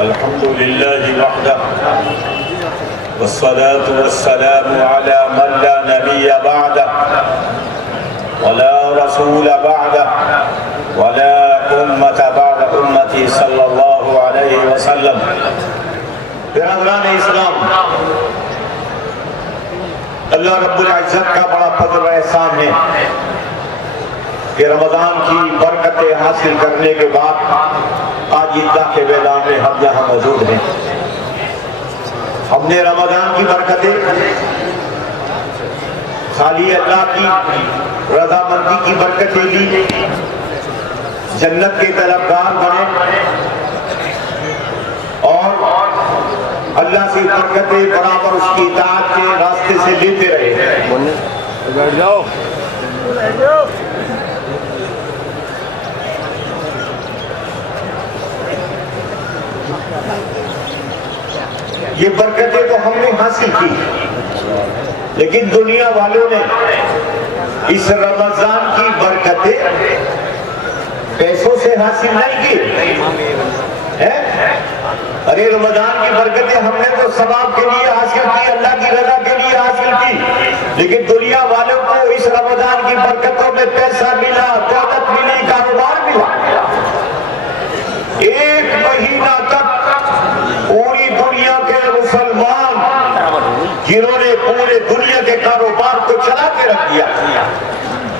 अल्हम्दुलिल्लाहि वहदह वस्सलातु वस्सलामु अला मन ला नबिय्य बअदह वला रसूल बअदह वला उम्मत बअद उम्मती सल्लल्लाहु अलैहि वसल्लम। बिरादरान इस्लाम, अल्लाह रब्बुल इज्जत का बड़ा फजल और एहसान है कि रमजान की बरकतें हासिल करने के बाद आज ईदगाह के मैदान में हम यहाँ मौजूद हैं। हमने रमजान की बरकतें खाली अल्लाह की रज़ामंदी की बरकतें ली, जन्नत के तलबगार बने और अल्लाह से बरकतें बराबर उसकी इताअत के रास्ते से लेते रहे। ये बरकतें तो हमने हासिल की, लेकिन दुनिया वालों ने इस रमजान की बरकतें पैसों से हासिल नहीं की है। अरे रमजान की बरकतें हमने तो सवाब के लिए हासिल की, अल्लाह की रजा के लिए हासिल की, लेकिन दुनिया वालों को इस रमजान की बरकतों में पैसा मिला, दौलत मिली, कारोबार मिला। एक महीना तक पूरी दुनिया के मुसलमान जिन्होंने पूरे दुनिया के कारोबार को चला के रख दिया,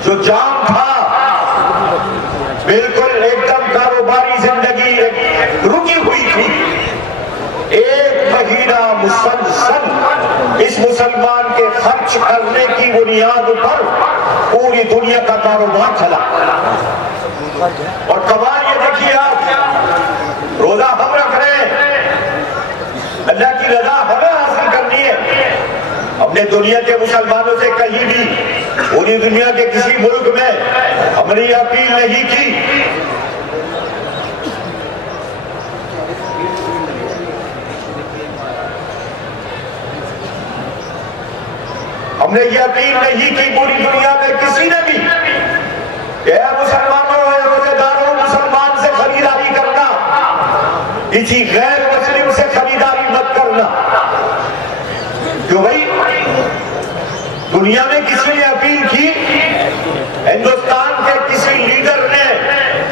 जो जाम था, बिल्कुल एकदम कारोबारी जिंदगी रुकी हुई थी, एक महीना मुसलसल इस मुसलमान के खर्च करने की बुनियाद पर पूरी दुनिया का कारोबार चला। और कमाल ये देखिए आप, रोजा हम रख रहे हैं, अल्लाह की रजा हमें हासिल करनी है। हमने दुनिया के मुसलमानों से कहीं भी पूरी दुनिया के किसी मुल्क में हमने ये अपील नहीं की पूरी दुनिया में किसी ने भी मुसलमानों रोजेदारों मुसलमान से खरीदारी करना, किसी गैर मुस्लिम से खरीदारी मत करना। क्यों भाई? दुनिया में किसी ने अपील की? हिंदुस्तान के किसी लीडर ने,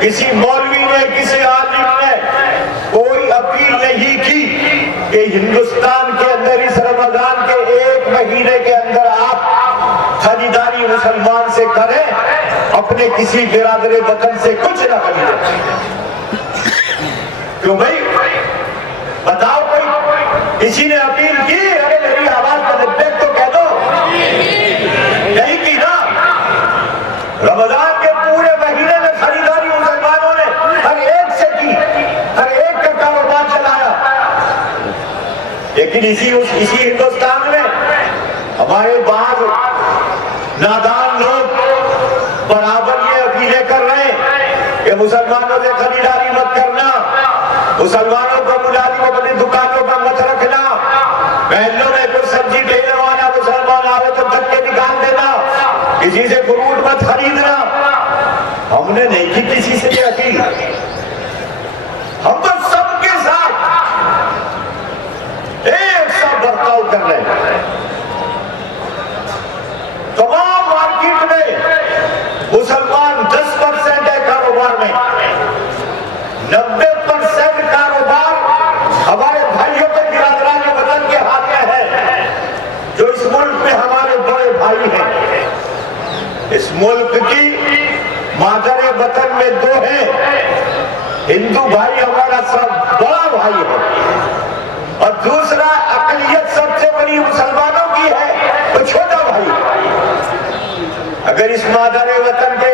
किसी मौलवी ने, किसी आलिम ने कोई अपील नहीं की कि हिंदुस्तान के अंदर इस रमजान के एक महीने के अंदर आप खरीदारी मुसलमान से करें, अपने किसी बिरादरे वतन से कुछ ना खरीदें। क्यों भाई? बताओ, कोई किसी ने अपील की? अरे मेरी आवाज को लब्बैक तो कह दो। नहीं की ना? रमजान के पूरे महीने में खरीदारी मुसलमानों ने हर एक से की, हर एक का कारोबार चलाया। लेकिन इसी हिंदुस्तान में हमारे बाद नादान लोग बराबर ये अपीलें कर रहे हैं कि मुसलमानों से खरीदारी मत करना, मुसलमानों को मुलाजिम अपनी दुकानों पर मत रखना, महलों में कुछ सब्जी ढेलवाना, मुसलमान आवे तो धक्के निकाल देना, किसी से फ्रूट मत खरीदना। हमने नहीं की किसी से ये अपील। हम तो सबके साथ एक सा बर्ताव कर रहे हैं। तमाम मार्केट में मुसलमान 10% है कारोबार में, 90% कारोबार हमारे भाइयों के बिरादरान वतन के हाथ में है, जो इस मुल्क में हमारे बड़े भाई हैं। इस मुल्क की मादर वतन में दो हैं। हिंदू भाई हमारा सब बड़ा भाई है, और दूसरा अकलियत सबसे बड़ी मुसलमानों की है तो छोटा भाई। अगर इस मादर वतन के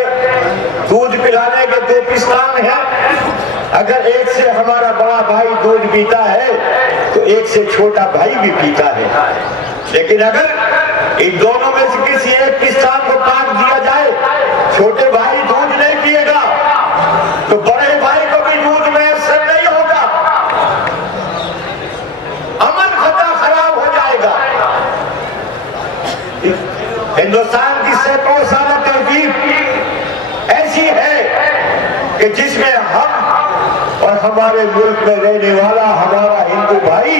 दूध पिलाने के दो पिस्तान हैं, अगर एक से हमारा बड़ा भाई दूध पीता है तो एक से छोटा भाई भी पीता है। लेकिन अगर इन दोनों में से किसी एक पिस्तान को काट दिया जाए, छोटे भाई दूध नहीं पिएगा तो बड़े भाई को भी दूध में असर नहीं होगा, अमन खता खराब हो जाएगा। हिंदुस्तान की सैकड़ों साल तहजीब ऐसी है कि जिसमें हम और हमारे मुल्क में रहने वाला हमारा हिंदू भाई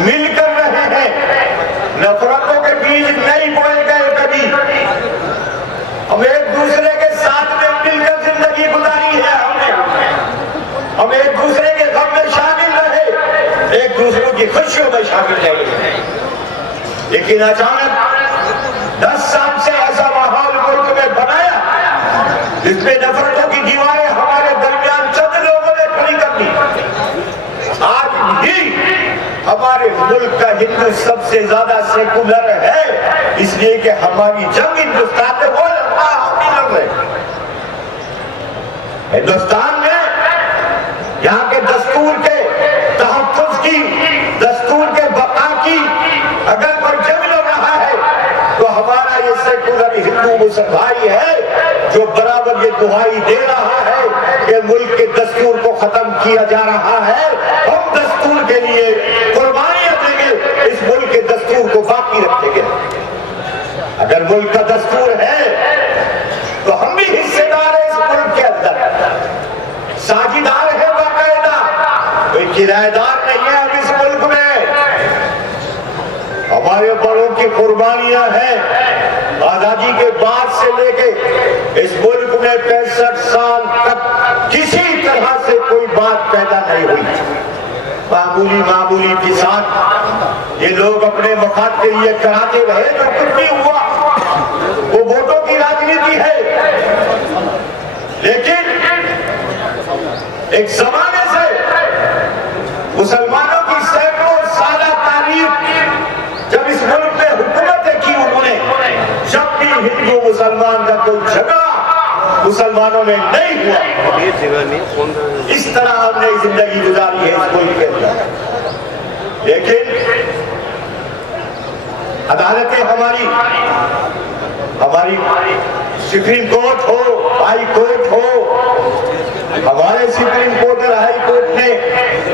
मिलकर रहे हैं, नफरतों के बीज नहीं बोए गए कभी। हम एक दूसरे के साथ में मिलकर जिंदगी गुजारी है हमने। हम एक दूसरे के गम में शामिल रहे, एक दूसरे की खुशियों में शामिल रहे। लेकिन अचानक 10 साल से ऐसा माहौल मुल्क में बनाया जिसमें नफरतों की दीवारें हमारे दरमियान चंद लोगों ने खड़ी कर दी। आज भी हमारे मुल्क का हिंदू सबसे ज्यादा सेकुलर है, इसलिए कि हमारी जंग हिंदुस्तान में वो लड़ता हम नहीं लड़ रहे। हिंदुस्तान में यहाँ के दस्तूर के तहफ़्फ़ुज़ की, दस्तूर के बका की अगर कोई जंग लड़ रहा है तो हमारा ये सेकुलर हिंदू मुसलमान भाई है जो बराबर ये दुहाई दे रहा है कि मुल्क के दस्तूर को खत्म किया जा रहा है। हम दस्तूर के लिए कुर्बानियां देंगे, इस मुल्क के दस्तूर को बाकी रखेंगे। अगर मुल्क का दस्तूर है तो हम भी हिस्सेदार है इस मुल्क के अंदर, साझीदार है बाकायदा, कोई किराएदार नहीं है अब इस मुल्क में। हमारे बड़ों की कुर्बानियां हैं। आजादी के बाद से लेके इस मुल्क में 65 साल तक किसी तरह से कोई बात पैदा नहीं हुई। मामूली किसान ये लोग अपने मफाद के लिए कराते रहे, जो कुछ भी हुआ वो वोटों की राजनीति है। लेकिन एक जमाने से मुसलमानों की सैकड़ों साल तारीख जब इस मुल्क में हुकूमतें की उन्होंने, जब भी हिंदू मुसलमान का कोई झगड़ा मुसलमानों में नहीं हुआ। इस तरह हमने जिंदगी गुजारी है इस मुल्क के अंदर। लेकिन अदालतें हमारी सुप्रीम कोर्ट हो, हाई कोर्ट हो, हमारे सुप्रीम कोर्ट और हाई कोर्ट ने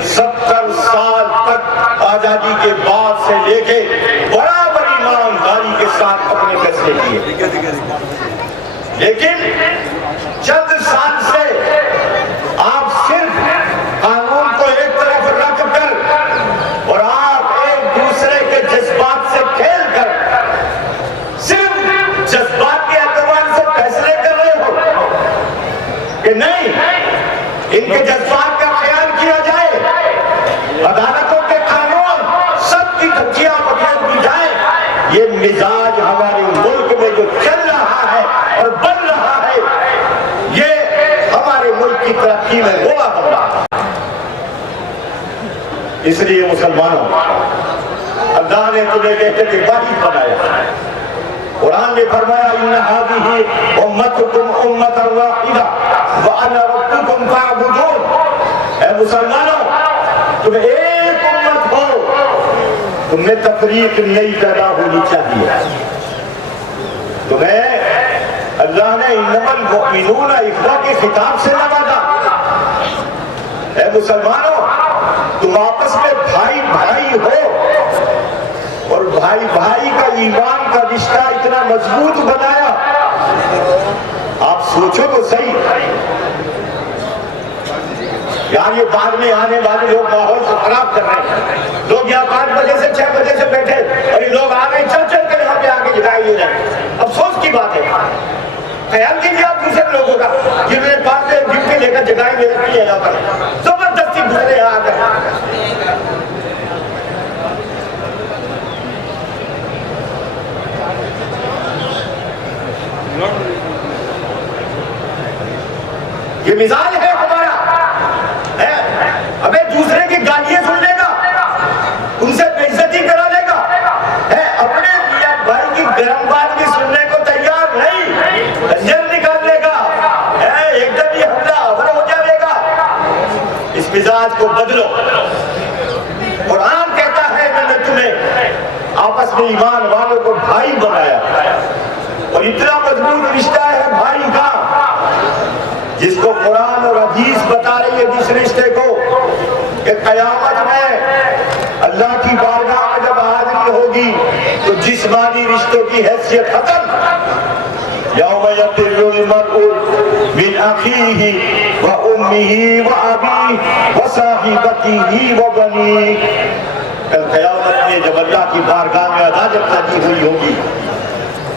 70 साल तक आजादी के बाद से लेके बराबर ईमानदारी के साथ अपने फैसले किए। लेकिन चंद साल से आप सिर्फ कानून को एक तरफ रखकर और आप एक दूसरे के जज्बात से खेलकर सिर्फ जज्बात के एतबार से फैसले कर रहे हो कि नहीं, इनके जज्बात का ख्याल किया जाए, अदालतों के कानून सबकी धज्जियां बदल दी जाए। ये मिजाज हमारे मुल्क में जो चल रहा है और बन रहा है, ये हमारे मुल्क की तरक्की में गोला बन रहा है। इसलिए मुसलमानों, अल्लाह ने तुम्हें कहते थे वाहिद बनाया। कुरान ने फरमाया इन्ना हाज़िही उम्मतुकुम उम्मतन वाहिदा व अना रब्बुकुम फअबुदून। ऐ मुसलमानों, तुम एक उम्मत हो, तुमने तफरीक नहीं पैदा होनी चाहिए। तुम्हें अल्लाह ने इन्नमल मुमिनूना इख्वा के खिताब से नवाजा। ऐ मुसलमानों, तुम आपस में भाई भाई हो और भाई भाई का ईमान का रिश्ता इतना मजबूत बनाया। आप सोचो तो सही यार, ये बाद में आने वाले लोग माहौल को खराब कर रहे हैं। लोग यहाँ 5 बजे से 6 बजे से बैठे और ये लोग आ गए चल कर यहाँ पे आके जिताई ले रहे। अफसोस की बात है, ख्याल कीजिए आप दूसरे लोगों का जिन्होंने 5 से ड्यूटी लेकर जगाई ले रखी है यहाँ पर, जबरदस्ती घुसरे यहाँ आकर। ये मिजाज है हमारा, अबे दूसरे की गालियां सुनने का, उनसे बेइज्जती कराने का है, अपने भाई की गर्म बात भी सुनने को तैयार नहीं, जल निकालने का है, एकदम ही हमला अवर हो जाएगा। इस मिजाज को बदलो। कुरान कहता है मैंने तुम्हें आपस में ईमान वालों को भाई बनाया और इतना मजबूत रिश्ता है भाई का जिसको कुरान और हदीस बता रही है इस रिश्ते को कि कयामत में अल्लाह की बारगाह में जब हाजिरी होगी तो जिस्मानी रिश्तों की हैसियत खत्म। यौम यफिर्रुल मर्'उ मिन अखीही व उम्मी उम्मिही व अबी व साहिबतिही व बनी। कल क़यामत में जब अल्लाह की बारगाह में अदालत लगी हुई होगी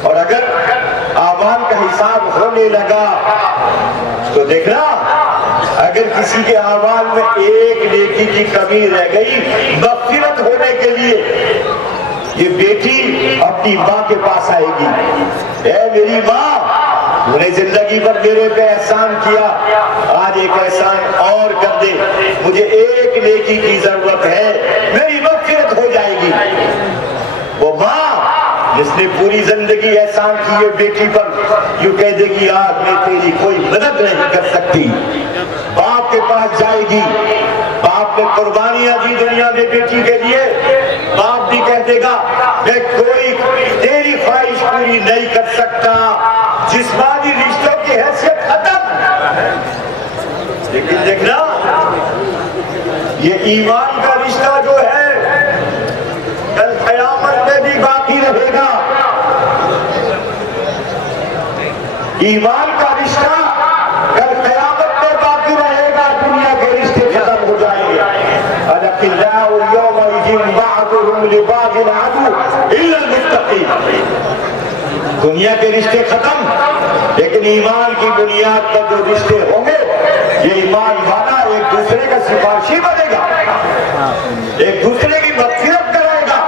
और अगर आमाल का हिसाब होने लगा तो देखना, अगर किसी के आमाल में एक नेकी की कमी रह गई, मग़फ़िरत होने के लिए ये बेटी अपनी माँ के पास आएगी, ऐ मेरी माँ, तूने जिंदगी पर मेरे पे एहसान किया, आज एक एहसान और कर दे, मुझे एक नेकी की जरूरत है, मेरी मग़फ़िरत हो जाएगी। वो माँ जिसने पूरी जिंदगी एहसान की है बेटी पर, यूं कह देगी यार मैं तेरी कोई मदद नहीं कर सकती। बाप के पास जाएगी, बाप ने कुर्बानियां दी दुनिया में बेटी के लिए, बाप भी कह देगा मैं कोई तेरी ख्वाहिश पूरी नहीं कर सकता, जिस्मानी रिश्तों की हैसियत खत्म। लेकिन देखना, ये ईमान का रिश्ता जो है कल क़यामत में भी बाकी रहेगा। ईमान का रिश्ता कल क़यामत में बाकी रहेगा, दुनिया के रिश्ते खत्म हो जाएंगे। अल्लाहु यौमइज़िन बअदुहुम लिबादिन अदु इल्ला अल-मुत्तक़ीन। दुनिया के रिश्ते खत्म, लेकिन ईमान की बुनियाद पर जो रिश्ते होंगे, ये ईमान वाला एक दूसरे का सिफारिशी बनेगा, एक दूसरे की मग़फ़िरत कराएगा,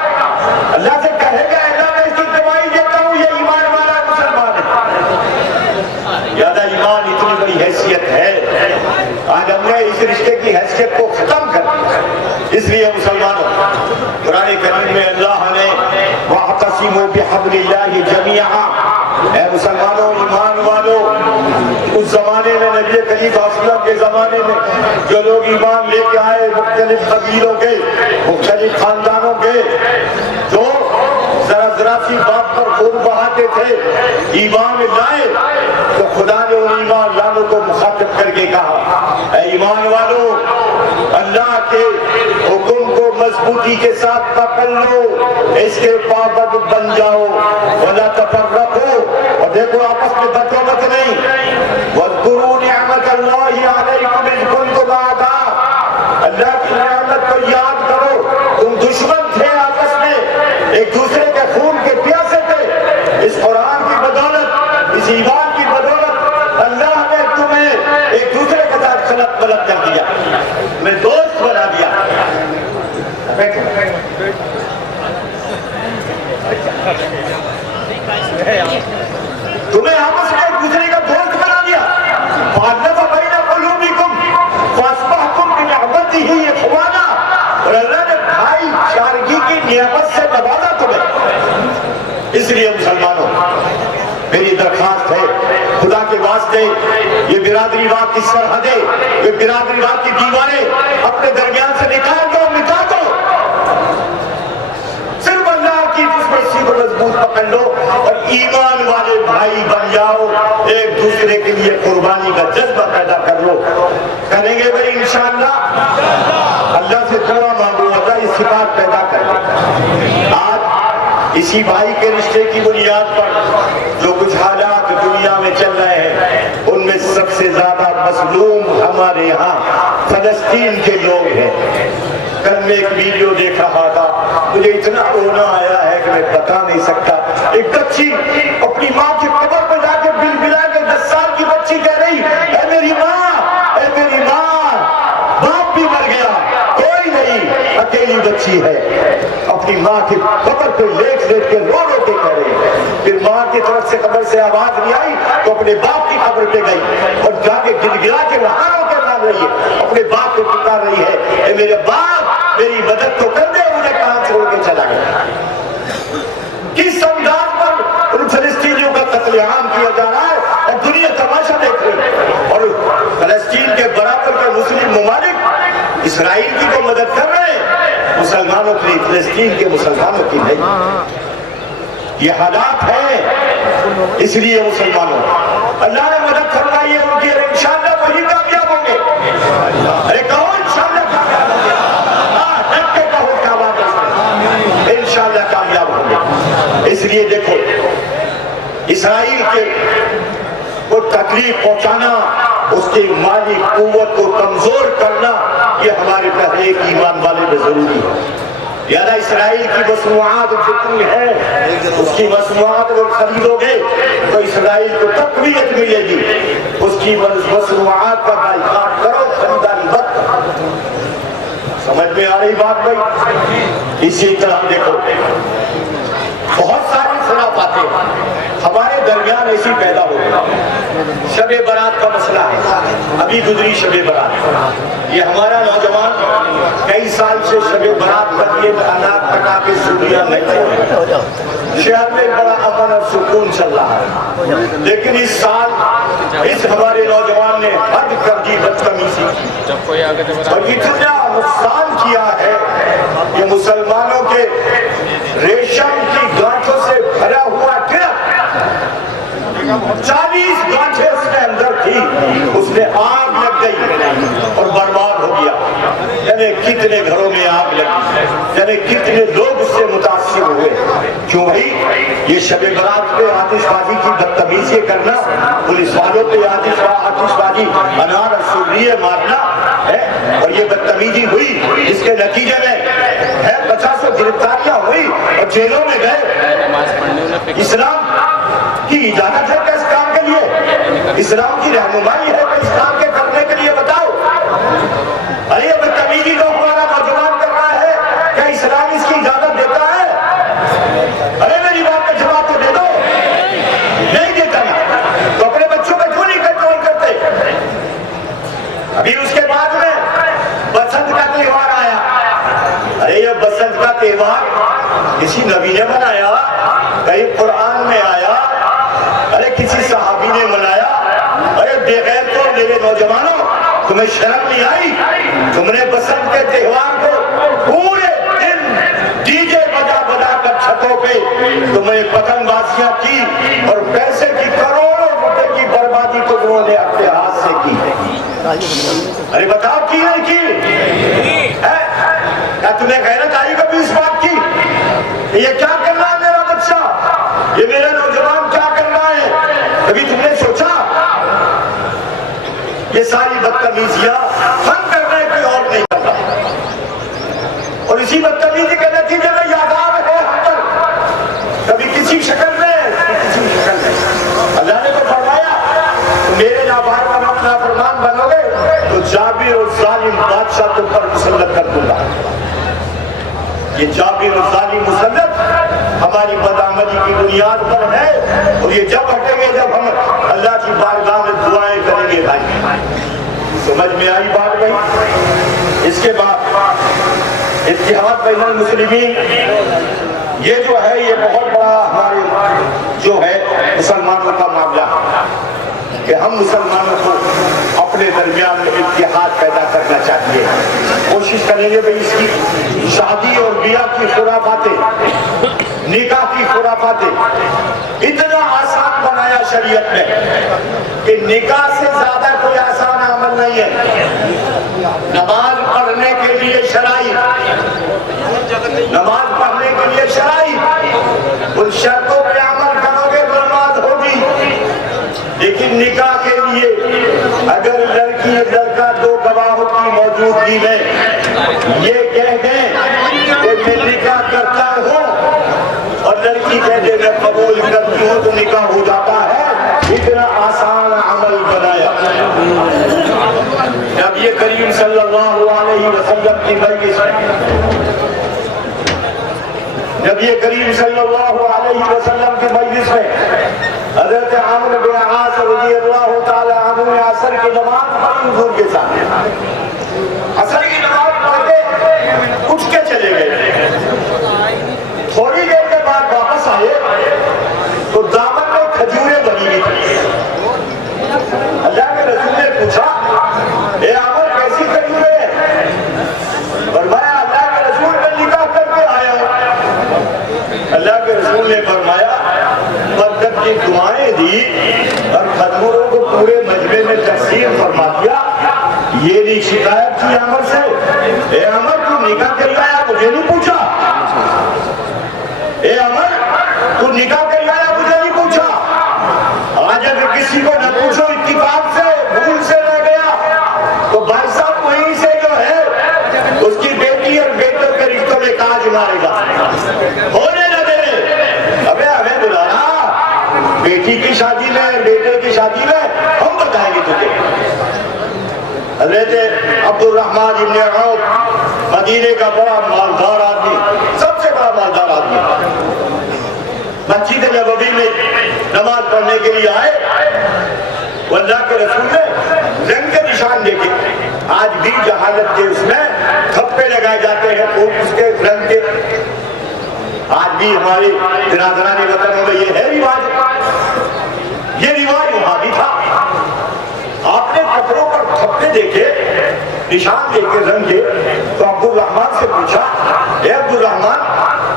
अल्लाह से कहेगा अल्लाह मैं इसकी गवाही देता हूँ ये ईमान वाला मुसलमान है। ज्यादा ईमान इतनी बड़ी हैसियत है, आज हमने इस रिश्ते की हैसियत को खत्म कर दिया। इसलिए मुसलमानों, कुरान करीम में अल्लाह ने वअतसिमू बिहब्लिल्लाहि जमीआ, ऐ मुसलमानों, ईमान वालों, उस जमाने में नबी करीम सल्लल्लाहु के जमाने में जो लोग ईमान लेके आए, मुख्तलिफ कबीलों के, मुख्तलिफ खानदानों के, जो जरा सी बात पर खून बहाते थे, ईमान लाए, तो खुदा ने उन ईमान वालों को मुखातिब करके कहा, ऐ ईमान वालों, अल्लाह के हुक्म को मजबूती के साथ पकड़ लो, इसके पाबंद बन जाओ, वला तफर्रक़ू, और देखो आपस में बदौलत नहीं, वज़कुरू निअमतल्लाहि अलैकुम इज़ कुंतुम आदा, अल्लाह की नियामत को याद करो, तुम दुश्मन थे आपस में, एक दूसरे के खून के प्यासे थे, इस कुरान की बदौलत, इस ईमान की बदौलत अल्लाह ने तुम्हें एक दूसरे के साथ खलत मलत कर दिया, मैं दोस्त बना दिया। तुम्हें आपस में एक दूसरे का दोस्त बना दिया, और अल्लाह ने भाईचारगी की नियामत से नवाजा तुम्हें। इसलिए मुसलमानों, मेरी दरखास्त है, खुदा के वास्ते ये बिरादरीवाद की सरहदें, ये बिरादरीवाद की दीवारें अपने दरमियान से निकाल दो, मिटा दो, सिर्फ अल्लाह की दुश्मनी को मजबूत पकड़ लो और ईमान वाले भाई बन जाओ, एक दूसरे के लिए कुर्बानी का जज्बा पैदा कर लो। करेंगे भाई इंशाअल्लाह, अल्लाह से दुआ मांगो, अल्लाह इस सिफात पैदा कर। आज इसी भाई के रिश्ते की बुनियाद पर जो कुछ हालात दुनिया में चल रहे हैं, उनमें सबसे ज्यादा मजलूम हमारे यहाँ फलस्तीन के लोग हैं। कल मैं एक वीडियो देख रहा था, मुझे इतना रोना आया है कि मैं बता नहीं सकता। एक बच्ची अपनी माँ की कब्र पर जाके बिलबिला के 10 साल की बच्ची कह रही, ऐ मेरी माँ, ऐ मेरी माँ, बाप भी मर गया, कोई नहीं, अकेली बच्ची है, अपनी माँ की कब्र पे लेट लेट के रो रो के कह रही। फिर माँ की तरफ से कब्र से आवाज नहीं आई तो अपने बाप की कब्र पे गई और जाके गिड़गिड़ा के वहां रो के मांग रही है, अपने बाप को पुकार रही है, मेरे बाप मेरी मदद तो कर दे, मुझे कहां छोड़ के चला गया। किस अंदाज पर उन फलस्तीनियों का कत्लेआम किया जा रहा है और दुनिया तमाशा देख रही है, और फलस्तीन के बराबर के मुस्लिम ममालिक इसराइल की तो मदद कर रहे हैं, मुसलमानों की, फलस्तीन के मुसलमानों की नहीं। ये हालात है, इसलिए मुसलमानों, अल्लाह ने मदद फरमाई है उनकी, और इंशाअल्लाह वही कामयाब होंगे। अरे कहो इंशाअल्लाह कामयाब होंगे, डट के कहो इंशाअल्लाह कामयाब होंगे। इसलिए देखो, इसराइल के को तकलीफ पहुंचाना, उसके माली ईमानी कुव्वत को कमजोर करना ये हमारे पहले एक ईमान वाले में जरूरी है। यानी इसराइल की मसनूआत जितनी है उसकी मसनूआत अगर खरीदोगे तो इसराइल को तकवीयत मिलेगी। उसकी मसनूआत का बाइकाट करो, खरीदारी मत करो। समझ में आ रही बात भाई? इसी तरह देखो बहुत सारी खुराफातें हमारे दरमियान ऐसी पैदा हो गई। शबे बारात का मसला है, अभी गुजरी शबे बारात। ये हमारा नौजवान कई साल से शबे बारात पर ये अनाज पका के सूर्या नहीं, शहर में बड़ा अमन और सुकून चल रहा है। लेकिन इस साल इस हमारे नौजवान ने हद कर दी बदतमीजी और इतना नुकसान किया है। ये मुसलमानों के रेशम की गांठों से भरा हुआ ट्रक 40 गांठें उसके अंदर थी, उसमें आग लग गई और बर्बाद हो गया। यानी कितने घरों में आग लगी, यानी कितने लोग उससे मुतासिर हुए। क्यों भाई? ये शबे बारात पे आतिशबाजी की बदतमीजी करना, पुलिस वालों पे आतिशबाजी अनार और सुर्रिये मारना है और ये बदतमीजी हुई। इसके नतीजे में है 50 गिरफ्तारियां हुई और जेलों में गए। इस्लाम की इजाजत है क्या इस काम के लिए? इस्लाम की रहनुमाई है क्या इस काम के करने के लिए? बताओ। अरे ये बदतमीजी लोग हमारा नौजवान कर रहा है, क्या इस्लाम इसकी इजाजत देता है? अरे मेरी बात का जवाब तो दे दो। नहीं देता ना, तो अपने बच्चों को क्यों नहीं कंट्रोल करते? अभी उसके बाद में बसंत का त्योहार आया। अरे ये बसंत का त्योहार किसी नबी ने मनाया? कहीं कुरान में आया? अरे किसी सहाबी ने मनाया? अरे बेगैर तो मेरे नौजवानों, तुम्हें शर्म नहीं आई? तुमने बसंत के त्योहार को पूरे दिन डीजे बजा बजा कर छतों पे तुमने पतंगबाजियां की और पैसे की करोड़ों रुपए की बर्बादी को तुमने अपने हाथ से की। अरे बताओ की नहीं की? क्या तुम्हें गैरत आई कभी इस बात की? ये क्या कर रहा है मेरा बच्चा, ये मेरा नौजवान क्या कर रहा है? कभी तुमने सोचा? ये सारी बदतमीजियां हम कर रहे हैं, कोई और नहीं कर रहा। और इसी बदतमीजी के नतीजे में यादाब है हम पर, कभी किसी शक्ल में, किसी शक्ल में। अल्लाह ने तो फरमाया मेरे नाफरमान बनोगे तो जाबिर और जालिम बादशाह तुम पर मुसल्लत कर दूंगा। ये जाबिर और जालिम मुसल्लत हमारी बदअमली की बुनियाद पर है और ये जब हटेंगे जब हम अल्लाह की बारगाह में दुआएं करेंगे। भाई समझ में आई बात भाई? इसके बाद इत्तिहाद बैनुल मुस्लिमीन, ये जो है ये बहुत बड़ा हमारे जो है मुसलमानों का मामला कि हम मुसलमानों को अपने दरमियान में इत्तिहाद पैदा करना चाहिए। कोशिश करेंगे भाई इसकी शादी और बिया की खुराफातें, निकाह की खुराफातें इतना आसान बनाया शरीयत ने कि निकाह से ज्यादा कोई आसान अमल नहीं है। नमाज पढ़ने के लिए शराई, नमाज पढ़ने के लिए शराई, उन शर्तों पे अमल करोगे तो नमाज होगी। लेकिन निकाह के लिए अगर लड़की लड़का दो गवाहों की मौजूदगी में ये कह दें कि मैं निकाह करता हूँ और लड़की कह दे मैं कबूल करती हूँ तो निकाह हो जाता है। इतना आसान अमल बनाया। जब ये करीम सल्लल्लाहु अलैहि वसल्लम की मजलिस में, जब ये करीम सल्लल्लाहु अलैहि वसल्लम की मजलिस में हज़रत अम्र बिन आस रज़ियल्लाहु ताला अन्हु ने असर की नमाज पढ़ी हुजूर के सामने। असर की नमाज पढ़ के उठ के चले गए। थोड़ी देर के बाद वापस आए तो दामन में खजूरें बनी हुई थी। अल्लाह के रसूल ने पूछा, ए अमर कैसी खजूरें हैं? फरमाया अल्लाह के रसूल ने निकाह करके आया हूं। अल्लाह के रसूल ने फरमाया बरकत की दुआएं दी और खजूरों को पूरे मजमे में तकसीम फरमा दिया। ये नहीं शिकायत की अमर से, ए अमर तू निकाह कर लाया मुझे नहीं पूछा? ए अमर तू निकाह कर लाया मुझे नहीं पूछा? आज अगर किसी को न पूछो इत्तिफाक से भूल से रह गया उसकी बेटी और बेटों के रिश्तों में काज मारेगा, होने लगे। अबे हमें बुलाना, बेटी की शादी में, बेटे की शादी में हम बताएंगे तुझे। हज़रत अब्दुर्रहमान इब्न औफ मदीने का बड़ा मालदार आदमी, सबसे बड़ा मालदार आदमी, मस्जिद नबवी में नमाज पढ़ने के लिए आए। अल्लाह के रसूल ने रंग के निशान देखे। आज भी जहालत के उसमें थप्पे लगाए जाते हैं खूब उसके रंग के। आज भी हमारे बिरादराने वतनों में ये है रिवाज, ये रिवाज वहां भी था। आपने कपड़ों पर थप्पे देखे, निशान देखे रंग के, तो अब्दुर्रहमान से पूछा, हे अब्दुर्रहमान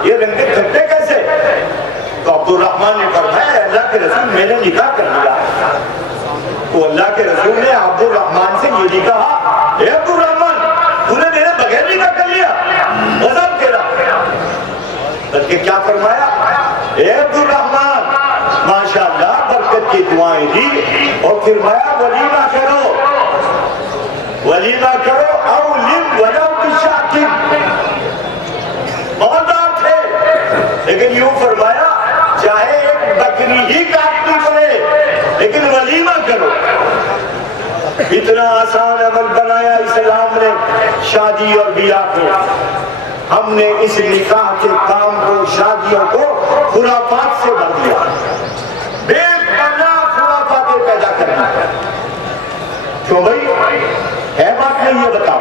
ये रंग के थप्पे कैसे? तो अब्दुर्रहमान ने फरमाया, अल्लाह के रसूल मैंने निकाह कर लिया। तो अल्लाह के रसूल ने अब्दुर्रहमान से ये नहीं कहा, हे अब्दुर्रहमान तूने मेरे बगैर निकाह कर लिया, गजब तेरा। बल्कि क्या फरमाया, हे अब्दुर्रहमान माशाअल्लाह बरकत की दुआएं दी और फरमाया वलीमा करो, वलीमा करो औ लिम वलौ बिशाकिन। मौदार थे, लेकिन यूं फरमाया चाहे एक बकरी ही काटनी पड़े लेकिन वलीमा करो। इतना आसान अमल बनाया इस्लाम ने शादी और बियाह को। हमने इस निकाह के काम को, शादियों को खुराफात से भर दिया, बेपनाह खुराफातें पैदा करना। क्यों भाई है बात नहीं? ये बताओ।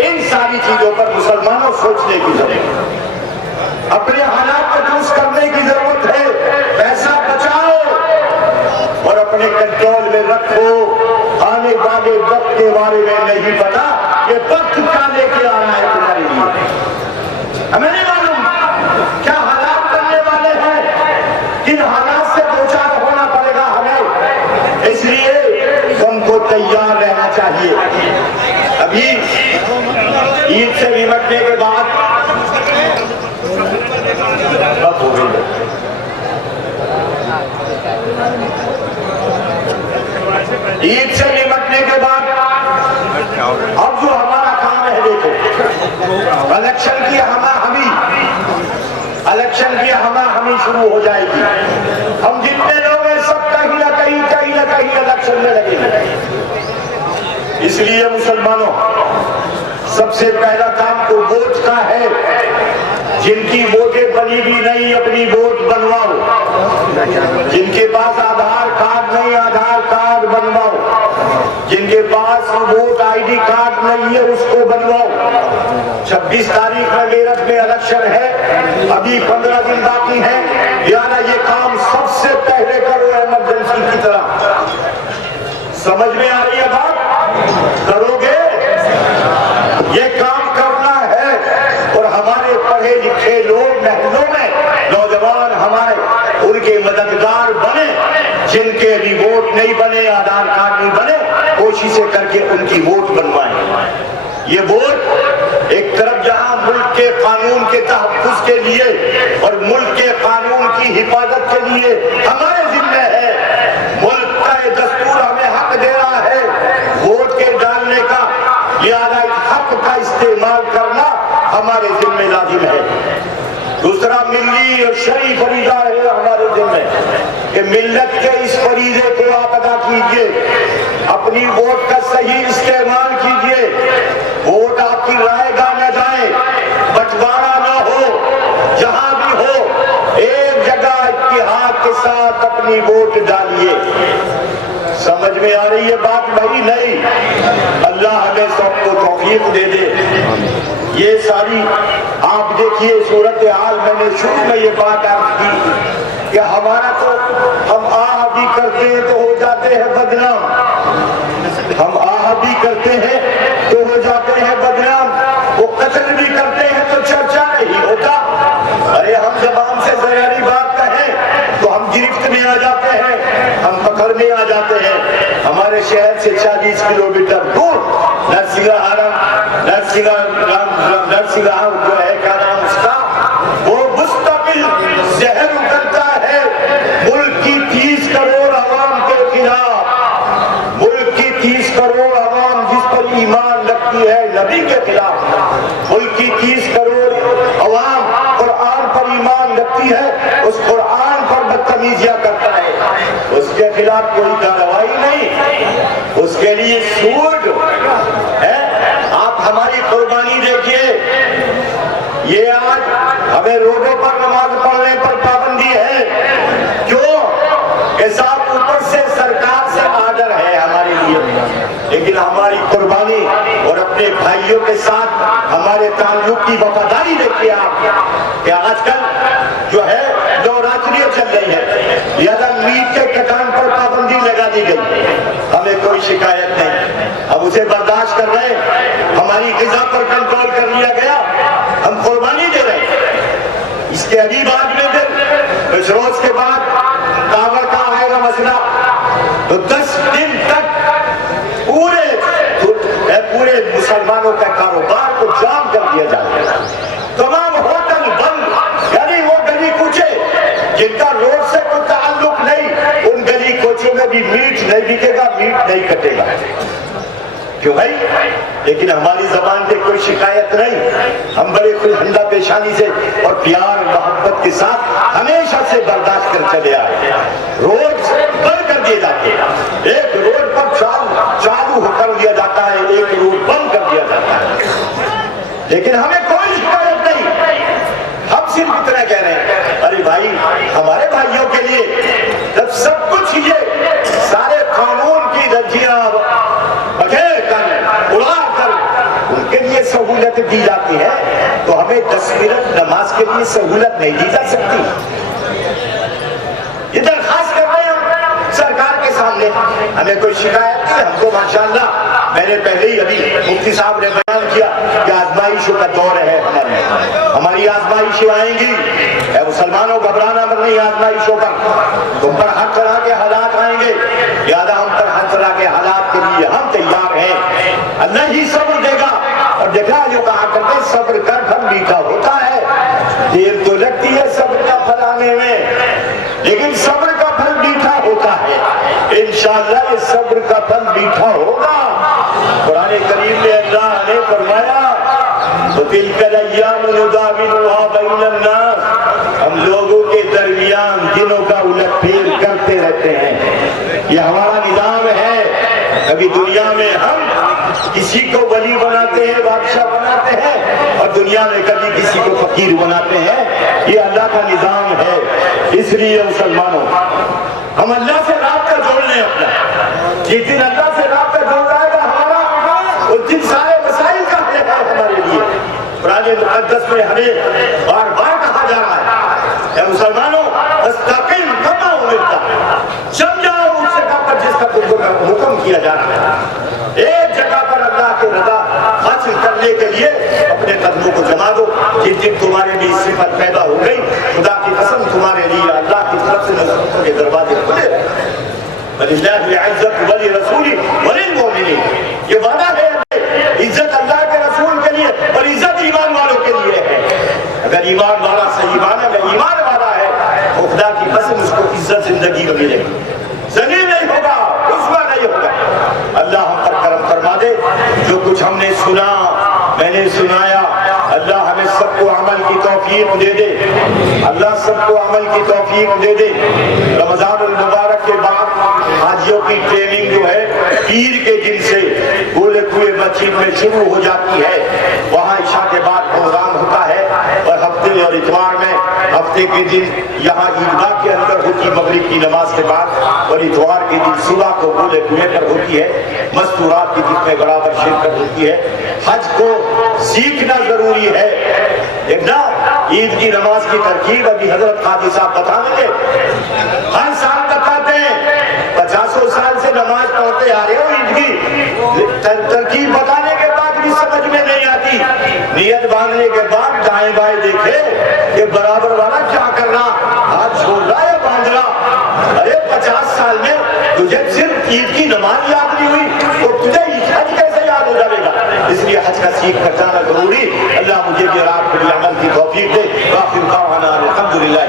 इन सारी चीजों पर मुसलमानों सोचने की जरूरत है, अपने हालात को दुरुस्त करने की जरूरत है। पैसा बचाओ और अपने कंट्रोल में रखो। आने वाले वक्त के बारे में नहीं पता, ये वक्त क्या लेके आ रहा है तुम्हारे लिए, हमें नहीं मालूम क्या हालात बनने वाले हैं, किन हालात से दो चार होना पड़ेगा हमें। इसलिए हमको तैयार रहना चाहिए। अभी ईद से निपटने के बाद हो गई, ईद से निपटने के बाद अब जो हमारा काम है, देखो इलेक्शन की हमी, इलेक्शन की हमी शुरू हो जाएगी। हम जितने लोग हैं सब कहीं ना कहीं इलेक्शन में लगेंगे। इसलिए मुसलमानों सबसे पहला काम तो वोट का है। जिनकी वोटें बनी भी नहीं अपनी वोट बनवाओ, जिनके पास आधार कार्ड नहीं आधार कार्ड बनवाओ, जिनके पास वोट आईडी कार्ड नहीं है उसको बनवाओ। 26 तारीख में मेरठ में इलेक्शन है, अभी 15 दिन बाकी है। यार ये काम सबसे पहले करो इमरजेंसी की तरह। समझ में आ रही है बात? करोगे? ये काम करना है। और हमारे पढ़े लिखे लोग महलों में नौजवान हमारे उनके मददगार बने, जिनके भी वोट नहीं बने, आधार कार्ड नहीं बने, कोशिशें करके उनकी वोट बनवाएं। ये वोट एक तरफ जहां मुल्क के कानून के तहफ्फुज़ के लिए और मुल्क के कानून की हिफाजत के लिए हमारे जिम्मे है, मुल्क का दस्तूर हमें हक दे रहा है वोट के डालने का, लिहाजा इस हक का इस्तेमाल करना हमारे जिम्मे लाजिम है। दूसरा मिल्ली और शरई फरीजा है हमारे जिम्मे कि मिल्लत के इस फरीजे को आप अदा कीजिए, अपनी वोट का सही इस्तेमाल कीजिए। वोट आपकी राय गाना जाए, बंटवारा ना हो, जहां भी हो एक जगह इत्तेहाद के साथ अपनी वोट डालिए। समझ में आ रही है बात? नहीं, अल्लाह हमें सबको तौफीक दे दे। ये सारी आप देखिए सूरत हाल, मैंने शुरू में ये बात अर्ज की कि हमारा तो हम आह भी करते हैं तो हो जाते हैं बदनाम, हम आह भी करते हैं तो हो जाते हैं बदनाम, वो कत्ल भी करते हैं तो चर्चा नहीं होता। अरे हम जबान से जरारी बात कहें तो हम गिरफ्त में आ जाते हैं, हम पकड़ में आ जाते हैं। हमारे शहर से 40 किलोमीटर दूर नरसिंह जो है क्या नाम उसका, वो मुस्तकिल जहर उगलता है मुल्क की 30 करोड़ आवाम के खिलाफ। मुल्क की 30 करोड़ आवाम जिस पर ईमान रखती की है नबी के खिलाफ। मुल्क की 30 करोड़ अवाम कुरान पर ईमान रखती है, उस कुरान पर बदतमीजियां करता है, उसके खिलाफ कोई कार्रवाई नहीं, उसके लिए सूद है। आप हमारी कुर्बानी देखिए, ये आज हमें रोडों पर नमाज पढ़ने पर पाबंदी है, क्यों? कि साहब ऊपर से सरकार से आर्डर है हमारे लिए, लेकिन हमारी कुर्बानी और अपने भाइयों के साथ हमारे ताल्लुक की वफादारी देखिए आप, कि आजकल जो है नवरात्रियां चल रही है, लिहाजा मीट के कटान पर पाबंदी लगा दी गई, हमें कोई शिकायत नहीं, हम उसे बर्दाश्त कर रहे हैं, हमारी ग़िज़ा पर कंट्रोल कर लिया गया, हम कुर्बानी दे रहे हैं। इसके अभी बाद में कुछ रोज के बाद कावड़ का आएगा मसला, तो 10 दिन तक पूरे मुसलमानों का कारोबार को जाम कर दिया जाएगा, तमाम होटल बंद, यानी वो गली कूचे जिनका रोड से कोई ताल्लुक नहीं, उन गली कोचों में भी मीट नहीं बिकेगा, मीट नहीं कटेगा। क्यों भाई? लेकिन हमारी जबान पे कोई शिकायत नहीं, हम बड़े खुशहंदा पेशानी से और प्यार मोहब्बत के साथ हमेशा से बर्दाश्त कर चले आए। रोड बंद कर दिए जाते हैं, एक रोड पर चालू कर दिया जाता है, एक रोड बंद कर दिया जाता है, लेकिन हमें कोई शिकायत नहीं। हम सिर्फ इतना कह रहे हैं, अरे भाई हमारे भाइयों के लिए जब सब कुछ ये सारे कानून की धज्जियां उड़ा कर उनके लिए सहूलत दी जाती है, तो हमें 10 मिनट नमाज के लिए सहूलत नहीं दी जा सकती। ये दरखास्त कर रहे हैं सरकार के सामने, हमें कोई शिकायत नहीं, हमको माशाअल्लाह, मैंने पहले ही अभी मुफ्ती साहब ने बयान किया कि आजमाइशों का दौर है, हमारी आजमाइशें आएंगी, मुसलमानों घबराना मत नहीं, आजमाइशों पर तुम पर हर तरह के हालात आएंगे, यादा हम पर हर तरह के हालात के लिए हम तैयार हैं, अल्लाह ही सब्र देगा। और देखा जो कहा करते सब्र का फल मीठा होता है, देर तो लगती है सब्र का फल आने में, लेकिन सब्र का फल मीठा होता है, इंशाअल्लाह ये सब्र का फल मीठा होगा। कुरान करीम में अल्लाह ने फरमाया, तो तिलकल अय्याम नुदाविलुहा बैनन नास, हम लोगों के दरमियान दिनों का उलटफेर करते रहते हैं, ये हमारा निजाम है। कभी दुनिया में हम किसी को वली बनाते हैं, बादशाह बनाते हैं, और दुनिया में कभी किसी को फकीर बनाते हैं, ये अल्लाह का निजाम है। इसलिए मुसलमानों, हम अल्लाह से राब्ता जोड़ लें अपना, जिस दिन अल्लाह से राब्ता जोड़ जाएगा हमारा, उस दिन सारे मसाइल का हल है हमारे लिए। कुरान मुक़द्दस में हमें बार बार कहा जा रहा है, मुसलमानों इस्तक़िम कमा उमिरता, जम जाओ उस जगह पर जिसका तुमको हुक्म किया जा रहा है, एक जगह पर अल्लाह की रज़ा हासिल करने के लिए अपने कदमों को जमा दो। जिस दिन तुम्हारे लिए सिफत पैदा हो गई, खुदा की कसम तुम्हारे लिए अल्लाह की तरफ से नज़रों के दरवाजे खुले रहे। वलिल्लाहिल इज़्ज़तु वली रसूली वलिल मोमिनीन, ये वादा है, इज्जत अल्लाह के रसूल के लिए और इज्जत ईमान वालों के लिए है। अगर ईमान वाला सही माना में ईमान वाला है, तो खुदा की कसम उसको इज्जत जिंदगी में मिलेगी, जलील नहीं होगा, रुस्वा नहीं होगा। अल्लाह हम पर करम फरमा दे, जो कुछ हमने सुना, मैंने सुनाया, अल्लाह हमें सबको अमल की तौफीक दे दे, अल्लाह सबको अमल की तौफीक दे दे। रमजानुल मुबारक के बाद हाजियों की ट्रेनिंग जो है पीर के दिन से गोले कुएं मस्जिद में शुरू हो जाती है, वहाँ इशा के बाद प्रोग्राम होता है, और हफ्ते और इतवार में हफ्ते के दिन यहाँ ईदगाह के अंदर होती मगरिब की नमाज के बाद, और इतवार के दिन सुबह को गोले कुएं पर होती है, मस्तूरात की जिसमें बराबर शिरकत होती है। हज को सीखना जरूरी है, देखना ईद की नमाज की तरकीब अभी हजरत काजी साहब बताएंगे, हर साल बताते हैं, 50 साल से नमाज पढ़ते आ रहे हो, ईद की तरकीब बताने के बाद भी समझ में नहीं आती, नियत बांधने के बाद दाएं बाएं देखे ये बराबर वाला क्या कर रहा, हाथ छोड़ रहा है बांध रहा। अरे 50 साल में तुझे सिर्फ ईद की नमाज याद नहीं हुई, तो तुझे हज कैसे याद हो जाएगा? इसलिए हज का सीख कर जाना जरूरी। अल्लाह मुझे भी रात को अमल की तौफीक दे। अल्हम्दुलिल्लाह।